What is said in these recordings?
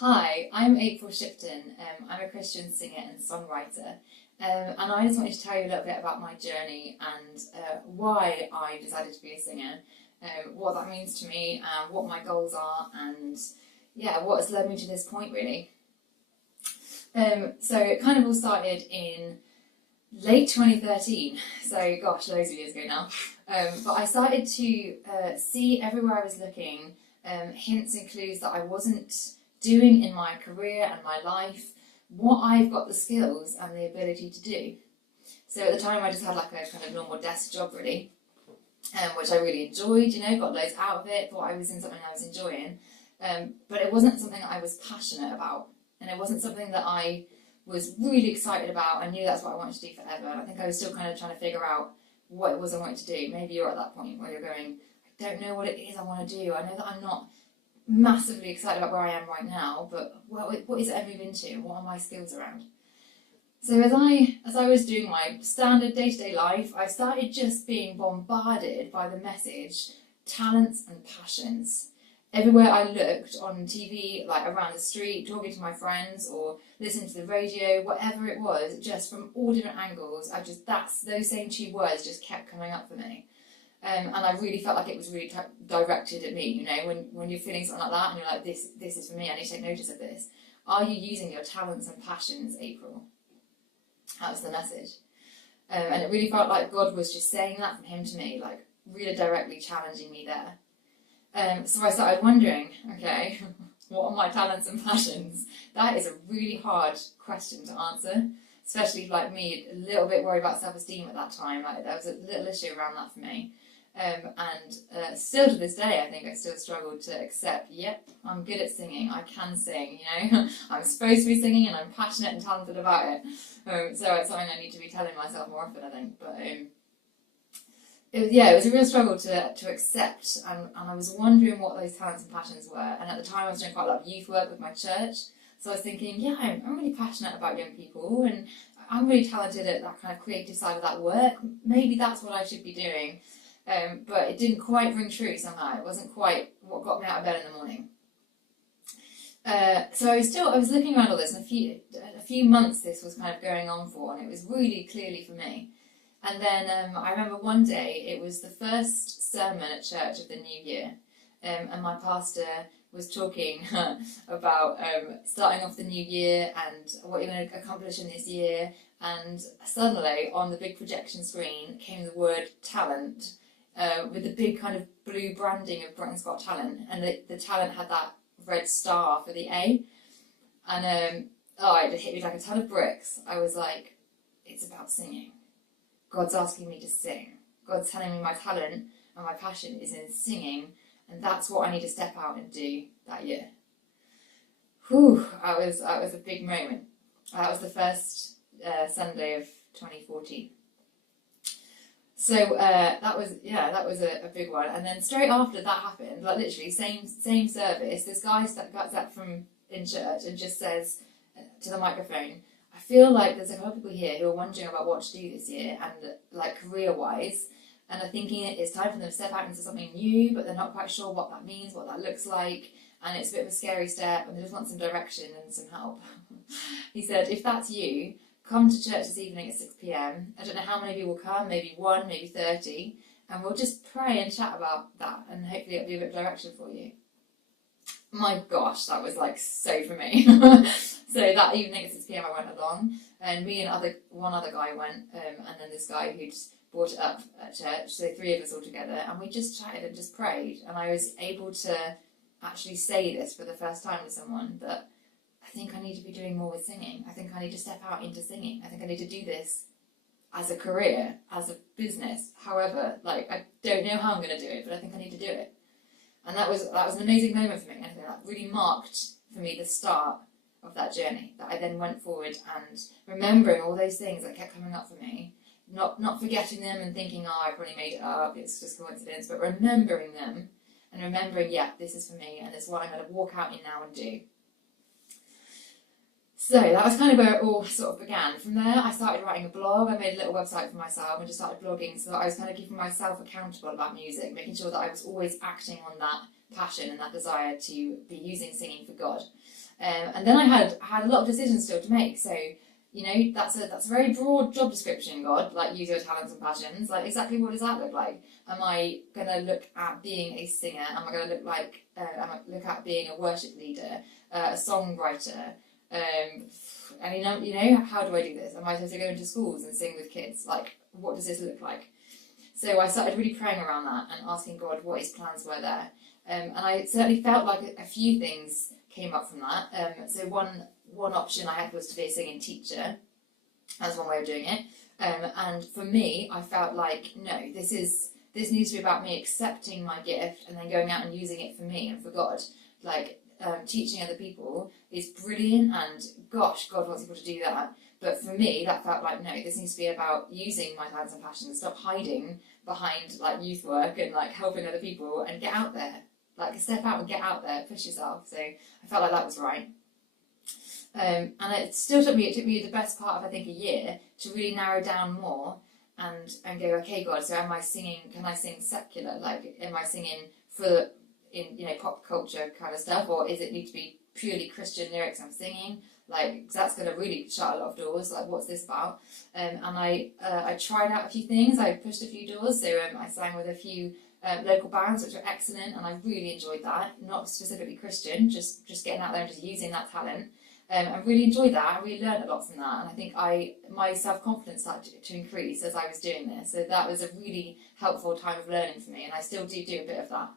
Hi, I'm April Shipton. I'm a Christian singer and songwriter, and I just wanted to tell you a little bit about my journey and why I decided to be a singer, what that means to me, what my goals are, and yeah, what has led me to this point really. So it kind of all started in late 2013, so gosh, loads of years ago now. But I started to see everywhere I was looking hints and clues that I wasn't doing in my career and my life what I've got the skills and the ability to do. So at the time I just had like a kind of normal desk job really, which I really enjoyed, got loads out of it, thought I was in something I was enjoying, but it wasn't something that I was passionate about, and it wasn't something that I was really excited about. I knew that's what I wanted to do forever, and I think I was still kind of trying to figure out what it was I wanted to do. Maybe you're at that point where you're going, I don't know what it is I want to do. I know that I'm not massively excited about where I am right now, but what is it I move into? What are my skills around? So as I was doing my standard day-to-day life, I started just being bombarded by the message, talents and passions. Everywhere I looked on TV, like around the street, talking to my friends or listening to the radio, whatever it was, just from all different angles, those same two words just kept coming up for me. And I really felt like it was really directed at me, when you're feeling something like that and you're like, this is for me, I need to take notice of this. Are you using your talents and passions, April? That was the message. And it really felt like God was just saying that from him to me, like really directly challenging me there. So I started wondering, okay, what are my talents and passions? That is a really hard question to answer, especially like me, a little bit worried about self-esteem at that time. Like there was a little issue around that for me. And still to this day, I think I still struggle to accept, yep, I'm good at singing, I can sing, I'm supposed to be singing and I'm passionate and talented about it. So it's something I need to be telling myself more often, I think. But it was a real struggle to accept, and I was wondering what those talents and passions were. And at the time I was doing quite a lot of youth work with my church, so I was thinking, yeah, I'm really passionate about young people and I'm really talented at that kind of creative side of that work. Maybe that's what I should be doing. But it didn't quite ring true somehow. It wasn't quite what got me out of bed in the morning. So I was looking around all this, and a few months this was kind of going on for, and it was really clearly for me. And then I remember one day, it was the first sermon at church of the new year, and my pastor was talking about starting off the new year and what you're going to accomplish in this year, and suddenly on the big projection screen came the word talent, with the big kind of blue branding of Britain's Got Talent, and the talent had that red star for the A, and it just hit me like a ton of bricks. I was like, it's about singing. God's asking me to sing. God's telling me my talent and my passion is in singing, and that's what I need to step out and do that year. Whew, that was a big moment. That was the first Sunday of 2014. So that was a big one. And then straight after that happened, like literally same service, this guy gets up from in church and just says to the microphone, I feel like there's a couple of people here who are wondering about what to do this year and like career-wise, and are thinking it's time for them to step out into something new, but they're not quite sure what that means, what that looks like, and it's a bit of a scary step, and they just want some direction and some help. He said, if that's you, come to church this evening at 6 p.m. I don't know how many of you will come, maybe 1, maybe 30, and we'll just pray and chat about that, and hopefully it'll be a bit of direction for you. My gosh, that was like so for me. So that evening at 6 p.m. I went along, and me and one other guy went, and then this guy who'd brought it up at church, so 3 of us all together, and we just chatted and just prayed, and I was able to actually say this for the first time to someone, that I think I need to be doing more with singing. I think I need to step out into singing. I think I need to do this as a career, as a business, however, like I don't know how I'm going to do it, but I think I need to do it. And that was an amazing moment for me. I think that really marked for me the start of that journey, that I then went forward and remembering all those things that kept coming up for me, not forgetting them and thinking, oh, I probably made it up, it's just coincidence, but remembering them and remembering, yeah, this is for me and it's what I'm going to walk out in now and do. So that was kind of where it all sort of began. From there, I started writing a blog. I made a little website for myself and just started blogging, so that I was kind of keeping myself accountable about music, making sure that I was always acting on that passion and that desire to be using singing for God. And then I had a lot of decisions still to make. So, you know, that's a very broad job description, God, like use your talents and passions. Like, exactly what does that look like? Am I going to look at being a singer? Am I going to look at being a worship leader, a songwriter? And you know, how do I do this? Am I supposed to go into schools and sing with kids? Like, what does this look like? So I started really praying around that and asking God what his plans were there. And I certainly felt like a few things came up from that. So one option I had was to be a singing teacher. That's one way of doing it. And for me, I felt like, no, this needs to be about me accepting my gift and then going out and using it for me and for God. Like, teaching other people is brilliant, and gosh, God wants people to do that. But for me, that felt like, no, this needs to be about using my talents and passions, stop hiding behind like youth work and like helping other people, and get out there. Like, step out and get out there, push yourself. So I felt like that was right. And it took me the best part of, I think, a year to really narrow down more and go, okay, God, so can I sing secular? Like, am I singing in pop culture kind of stuff, or is it need to be purely Christian lyrics I'm singing? Like, 'cause that's going to really shut a lot of doors. Like, what's this about? And I tried out a few things. I pushed a few doors. So I sang with a few local bands, which were excellent, and I really enjoyed that. Not specifically Christian, just getting out there and just using that talent. I really enjoyed that. I really learned a lot from that, and I think my self-confidence started to increase as I was doing this. So that was a really helpful time of learning for me, and I still do a bit of that.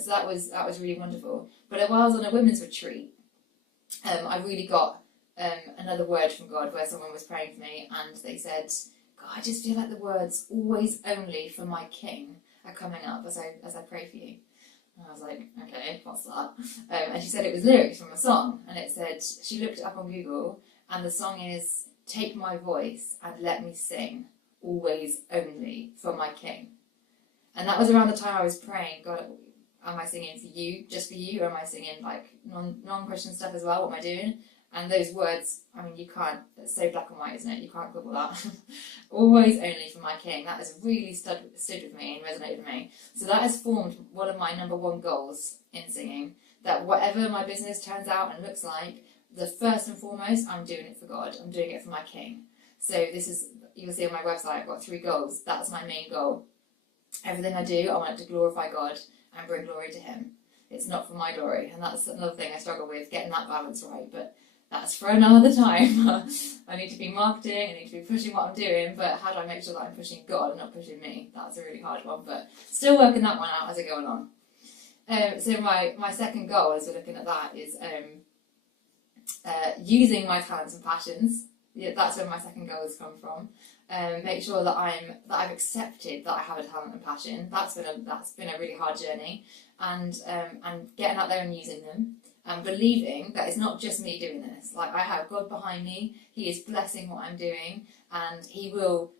So that was really wonderful. But while I was on a women's retreat, I really got another word from God where someone was praying for me, and they said, God, I just feel like the words "always only for my King" are coming up as I pray for you. And I was like, okay, what's that? And she said it was lyrics from a song, and it said, she looked it up on Google, and the song is, "Take my voice and let me sing, always only for my King." And that was around the time I was praying, God, am I singing for you, just for you, or am I singing like non-Christian stuff as well? What am I doing? And those words, I mean, you can't, it's so black and white, isn't it? You can't quibble that. Always only for my King. That has really stood with me and resonated with me. So that has formed one of my number one goals in singing, that whatever my business turns out and looks like, the first and foremost, I'm doing it for God. I'm doing it for my King. So this is, you'll see on my website, I've got 3 goals. That's my main goal. Everything I do, I want it to glorify God and bring glory to him. It's not for my glory, and that's another thing I struggle with, getting that balance right, but that's for another time. I need to be marketing, I need to be pushing what I'm doing, but how do I make sure that I'm pushing God and not pushing me? That's a really hard one, but still working that one out as I go along. So my second goal, as we're looking at that, is using my talents and passions. Yeah, that's where my second goal has come from. Make sure that I've accepted that I have a talent and passion. That's been a really hard journey, and getting out there and using them, and believing that it's not just me doing this. Like, I have God behind me. He is blessing what I'm doing, and he will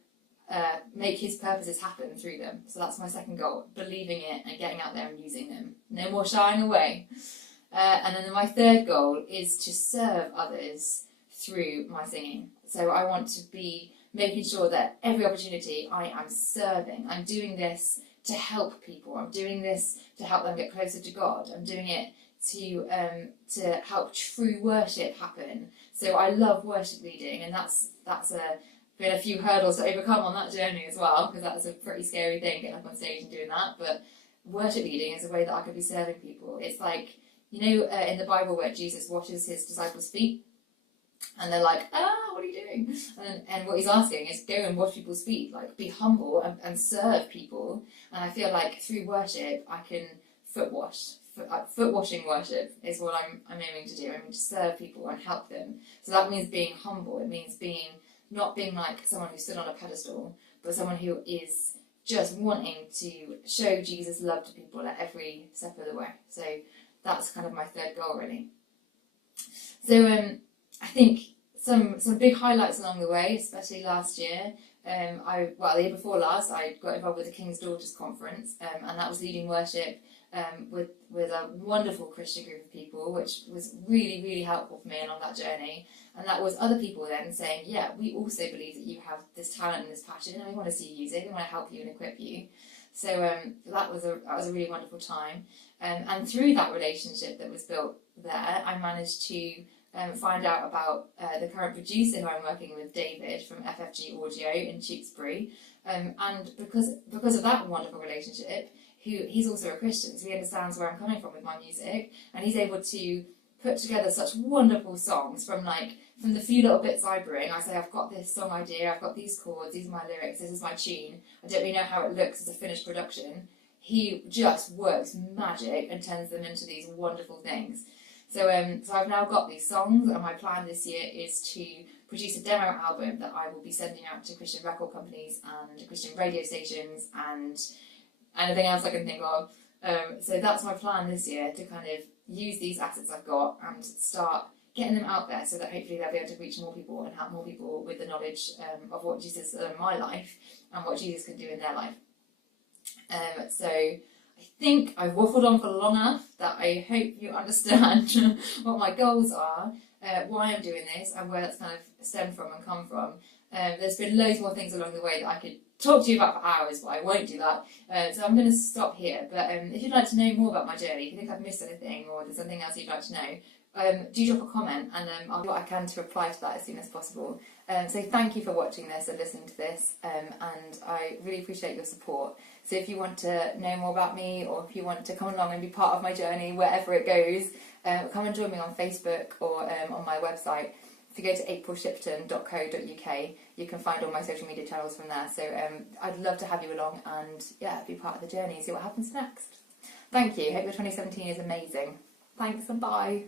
make his purposes happen through them. So that's my second goal, believing it and getting out there and using them. No more shying away. And then my third goal is to serve others through my singing. So I want to be making sure that every opportunity I am serving. I'm doing this to help people. I'm doing this to help them get closer to God. I'm doing it to help true worship happen. So I love worship leading, and that's been a few hurdles to overcome on that journey as well, because that's a pretty scary thing, getting up on stage and doing that. But worship leading is a way that I could be serving people. It's like, you know, in the Bible where Jesus washes his disciples' feet, and they're like, what are you doing? And what he's asking is, go and wash people's feet, like, be humble and serve people. And I feel like through worship, I can foot washing worship is what I'm aiming to do. I mean, to serve people and help them. So that means being humble. It means not being like someone who's stood on a pedestal, but someone who is just wanting to show Jesus' love to people at every step of the way. So that's kind of my third goal, really. So I think some big highlights along the way, especially last year. The year before last, I got involved with the King's Daughters Conference, and that was leading worship with a wonderful Christian group of people, which was really, really helpful for me along that journey. And that was other people then saying, yeah, we also believe that you have this talent and this passion, and we want to see you use it, we want to help you and equip you. So that was a really wonderful time. And through that relationship that was built there, I managed to find out about the current producer who I'm working with, David from FFG Audio in Tewkesbury. And because of that wonderful relationship, he's also a Christian, so he understands where I'm coming from with my music, and he's able to put together such wonderful songs from the few little bits I bring. I say, I've got this song idea, I've got these chords, these are my lyrics, this is my tune. I don't really know how it looks as a finished production. He just works magic and turns them into these wonderful things. So I've now got these songs, and my plan this year is to produce a demo album that I will be sending out to Christian record companies and Christian radio stations and anything else I can think of. So that's my plan this year, to kind of use these assets I've got and start getting them out there, so that hopefully they'll be able to reach more people and help more people with the knowledge of what Jesus has done in my life and what Jesus can do in their life. So I think I've waffled on for long enough that I hope you understand what my goals are, why I'm doing this, and where that's kind of stemmed from and come from. There's been loads more things along the way that I could talk to you about for hours, but I won't do that. So I'm going to stop here. But if you'd like to know more about my journey, if you think I've missed anything or there's something else you'd like to know, do drop a comment, and I'll do what I can to reply to that as soon as possible. So thank you for watching this and listening to this, and I really appreciate your support. So if you want to know more about me, or if you want to come along and be part of my journey, wherever it goes, come and join me on Facebook or on my website. If you go to aprilshipton.co.uk, you can find all my social media channels from there. So I'd love to have you along and be part of the journey, see what happens next. Thank you. Hope your 2017 is amazing. Thanks, and bye.